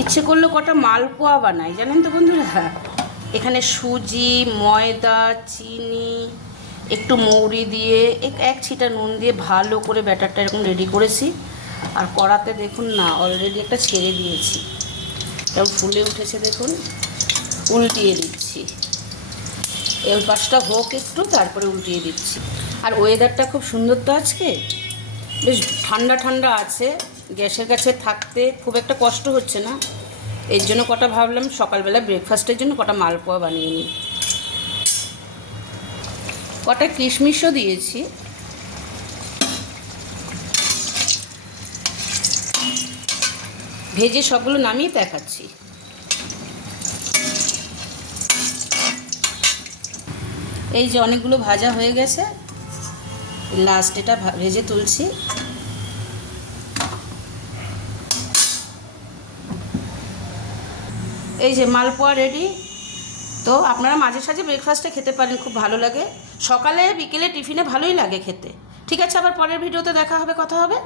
ইচ্ছে করলে কটা মালপোয়া বানাই, জানেন তো বন্ধুরা? এখানে সুজি, ময়দা, চিনি, একটু মৌরি দিয়ে, এক ছিটা নুন দিয়ে ভালো করে ব্যাটারটা এরকম রেডি করেছি। আর কড়াতে দেখুন না অলরেডি একটা ছেড়ে দিয়েছি। এরকম ফুলে উঠেছে দেখুন, উল্টিয়ে দিচ্ছি। এর পাশটা হোক একটু, তারপরে উল্টিয়ে দিচ্ছি। আর ওয়েদারটা খুব সুন্দর তো আজকে? বেশ ঠান্ডা ঠান্ডা আছে। গ্যাসের কাছে থাকতে খুব একটা কষ্ট হচ্ছে না। এর জন্য কটা ভাবলাম সকালবেলা ব্রেকফাস্টের জন্য কটা মালপোয়া বানিয়ে নিই। কটা কিশমিশও দিয়েছি। ভেজে সবগুলো নামিয়ে দেখাচ্ছি। এই যে অনেকগুলো ভাজা হয়ে গেছে। লাস্ট এটা ভেজে তুলছি। এই যে মালপোয়া রেডি তো আপনারা মাঝে সাঝে ব্রেকফাস্টে খেতে পারেন, খুব ভালো লাগে। সকালে, বিকেলে টিফিনে ভালোই লাগে খেতে। ঠিক আছে, আবার পরের ভিডিওতে দেখা হবে, কথা হবে।